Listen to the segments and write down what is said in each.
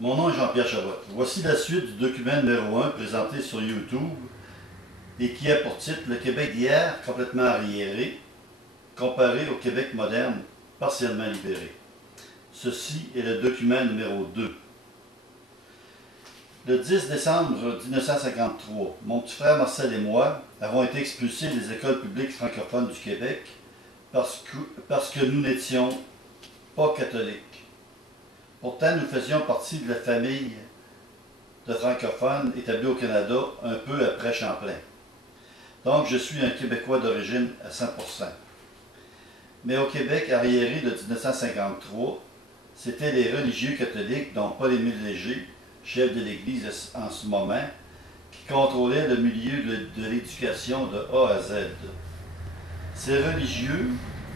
Mon nom est Jean-Pierre Chabot. Voici la suite du document numéro 1 présenté sur YouTube et qui a pour titre Le Québec d'hier, complètement arriéré, comparé au Québec moderne, partiellement libéré. Ceci est le document numéro 2. Le 10 décembre 1953, mon petit frère Marcel et moi avons été expulsés des écoles publiques francophones du Québec parce que nous n'étions pas catholiques. Pourtant, nous faisions partie de la famille de francophones établis au Canada un peu après Champlain. Donc, je suis un Québécois d'origine à 100%. Mais au Québec arriéré de 1953, c'étaient les religieux catholiques, dont Paul-Émile Léger, chef de l'Église en ce moment, qui contrôlaient le milieu de l'éducation de A à Z. Ces religieux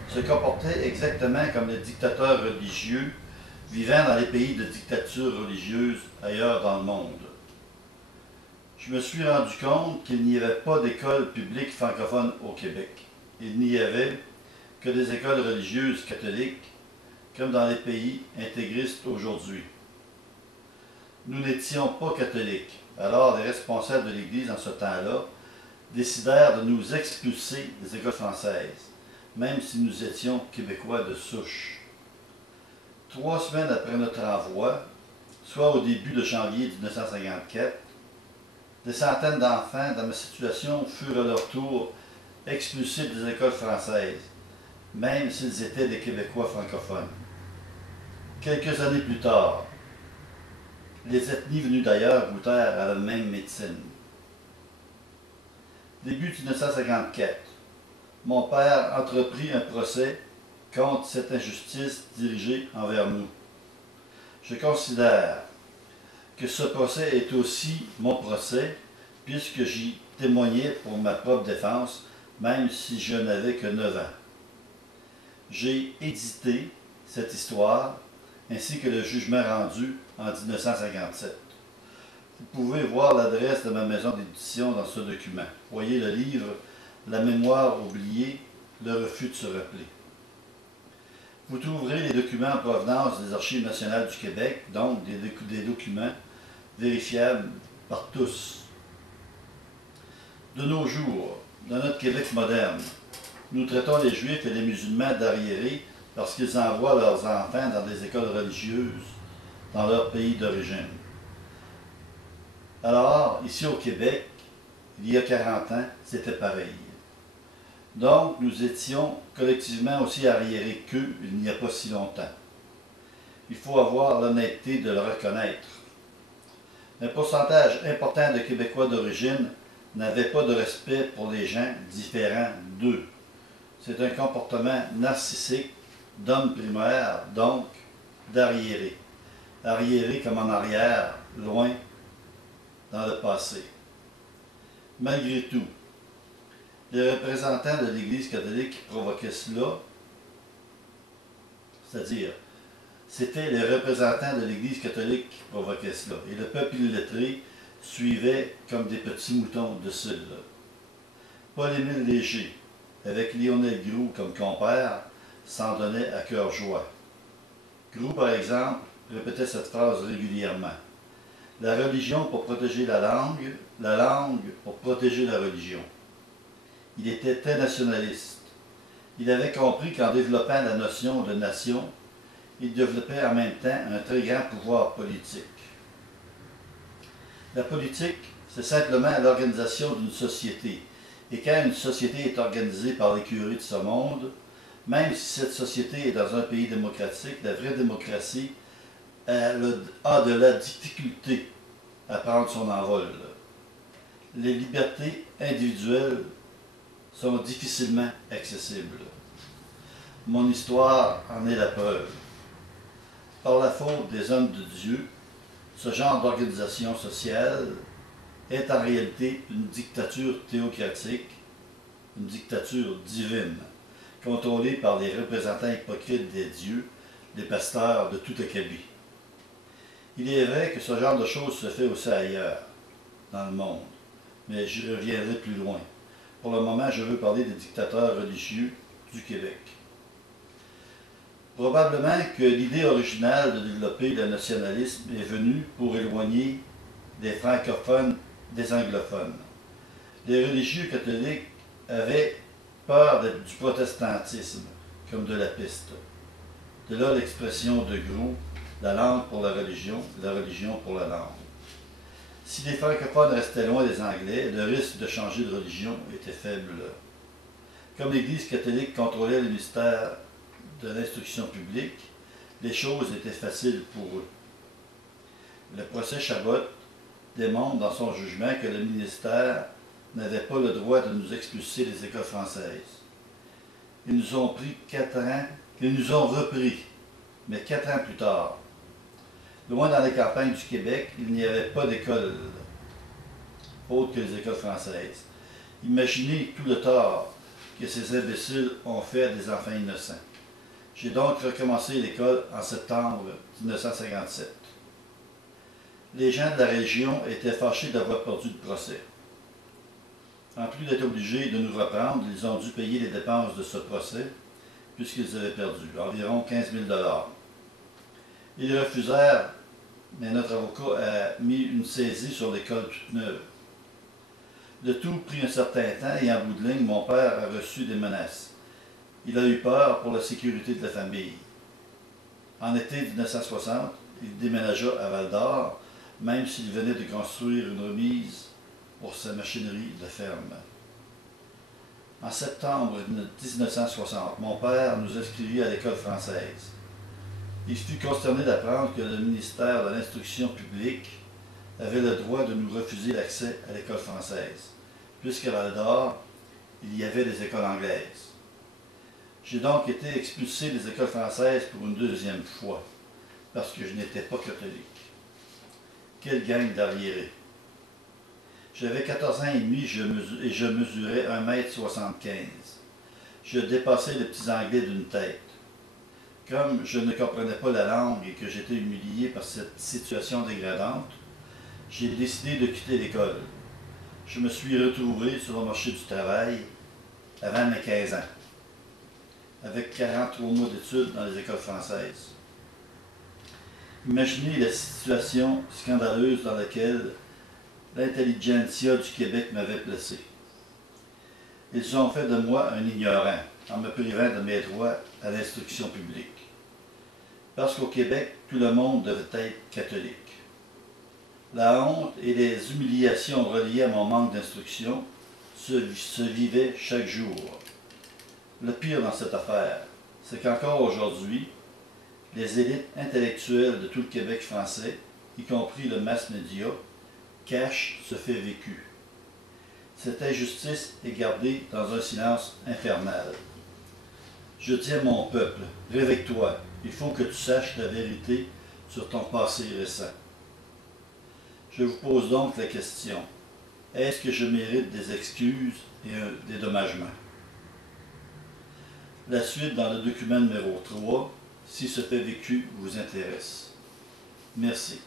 se comportaient exactement comme les dictateurs religieux vivant dans les pays de dictature religieuse ailleurs dans le monde. Je me suis rendu compte qu'il n'y avait pas d'école publique francophone au Québec. Il n'y avait que des écoles religieuses catholiques, comme dans les pays intégristes aujourd'hui. Nous n'étions pas catholiques, alors les responsables de l'Église en ce temps-là décidèrent de nous expulser des écoles françaises, même si nous étions Québécois de souche. 3 semaines après notre envoi, soit au début de janvier 1954, des centaines d'enfants dans ma situation furent à leur tour expulsés des écoles françaises, même s'ils étaient des Québécois francophones. Quelques années plus tard, les ethnies venues d'ailleurs goûtèrent à la même médecine. Début 1954, mon père entreprit un procès contre cette injustice dirigée envers nous. Je considère que ce procès est aussi mon procès, puisque j'y témoignais pour ma propre défense, même si je n'avais que 9 ans. J'ai édité cette histoire, ainsi que le jugement rendu en 1957. Vous pouvez voir l'adresse de ma maison d'édition dans ce document. Voyez le livre « La mémoire oubliée, le refus de se rappeler ». Vous trouverez les documents en provenance des Archives nationales du Québec, donc des documents vérifiables par tous. De nos jours, dans notre Québec moderne, nous traitons les Juifs et les musulmans d'arriérés parce qu'ils envoient leurs enfants dans des écoles religieuses dans leur pays d'origine. Alors, ici au Québec, il y a 40 ans, c'était pareil. Donc, nous étions collectivement aussi arriérés qu'eux il n'y a pas si longtemps. Il faut avoir l'honnêteté de le reconnaître. Un pourcentage important de Québécois d'origine n'avait pas de respect pour les gens différents d'eux. C'est un comportement narcissique d'homme primaire, donc d'arriéré. Arriéré comme en arrière, loin dans le passé. Malgré tout, les représentants de l'Église catholique qui provoquaient cela, c'est-à-dire, c'était les représentants de l'Église catholique qui provoquaient cela, et le peuple illettré suivait comme des petits moutons de ceux-là. Paul-Émile Léger, avec Lionel Groulx comme compère, s'en donnait à cœur joie. Groulx, par exemple, répétait cette phrase régulièrement. La religion pour protéger la langue pour protéger la religion. Il était très nationaliste. Il avait compris qu'en développant la notion de nation, il développait en même temps un très grand pouvoir politique. La politique, c'est simplement l'organisation d'une société. Et quand une société est organisée par les curés de ce monde, même si cette société est dans un pays démocratique, la vraie démocratie a de la difficulté à prendre son envol. Les libertés individuelles sont difficilement accessibles. Mon histoire en est la preuve. Par la faute des hommes de Dieu, ce genre d'organisation sociale est en réalité une dictature théocratique, une dictature divine, contrôlée par les représentants hypocrites des dieux, les pasteurs de tout acabit. Il est vrai que ce genre de choses se fait aussi ailleurs, dans le monde, mais j'y reviendrai plus loin. Pour le moment, je veux parler des dictateurs religieux du Québec. Probablement que l'idée originale de développer le nationalisme est venue pour éloigner des francophones des anglophones. Les religieux catholiques avaient peur du protestantisme, comme de la peste. De là l'expression de Gros, la langue pour la religion pour la langue. Si les francophones restaient loin des Anglais, le risque de changer de religion était faible. Comme l'Église catholique contrôlait le ministère de l'instruction publique, les choses étaient faciles pour eux. Le procès Chabot démontre dans son jugement que le ministère n'avait pas le droit de nous expulser des écoles françaises. Ils nous ont pris 4 ans, ils nous ont repris, mais 4 ans plus tard. Loin dans les campagnes du Québec, il n'y avait pas d'école autre que les écoles françaises. Imaginez tout le tort que ces imbéciles ont fait à des enfants innocents. J'ai donc recommencé l'école en septembre 1957. Les gens de la région étaient fâchés d'avoir perdu le procès. En plus d'être obligés de nous reprendre, ils ont dû payer les dépenses de ce procès, puisqu'ils avaient perdu, environ 15 000 $. Ils refusèrent, mais notre avocat a mis une saisie sur l'école toute neuve. Le tout prit un certain temps et en bout de ligne, mon père a reçu des menaces. Il a eu peur pour la sécurité de la famille. En été 1960, il déménagea à Val-d'Or, même s'il venait de construire une remise pour sa machinerie de ferme. En septembre 1960, mon père nous inscrivit à l'école française. Il fut consterné d'apprendre que le ministère de l'Instruction publique avait le droit de nous refuser l'accès à l'école française, puisqu'à Val-d'Or, il y avait des écoles anglaises. J'ai donc été expulsé des écoles françaises pour une deuxième fois, parce que je n'étais pas catholique. Quelle gang d'arriérés! J'avais 14 ans et demi et je mesurais 1,75 m. Je dépassais les petits Anglais d'une tête. Comme je ne comprenais pas la langue et que j'étais humilié par cette situation dégradante, j'ai décidé de quitter l'école. Je me suis retrouvé sur le marché du travail avant mes 15 ans, avec 43 mois d'études dans les écoles françaises. Imaginez la situation scandaleuse dans laquelle l'intelligentsia du Québec m'avait placé. Ils ont fait de moi un ignorant en me privant de mes droits à l'instruction publique. Parce qu'au Québec, tout le monde devait être catholique. La honte et les humiliations reliées à mon manque d'instruction se vivaient chaque jour. Le pire dans cette affaire, c'est qu'encore aujourd'hui, les élites intellectuelles de tout le Québec français, y compris le mass média, cachent ce fait vécu. Cette injustice est gardée dans un silence infernal. Je dis à mon peuple, réveille-toi, il faut que tu saches la vérité sur ton passé récent. Je vous pose donc la question, est-ce que je mérite des excuses et un dédommagement? La suite dans le document numéro 3, si ce fait vécu vous intéresse. Merci.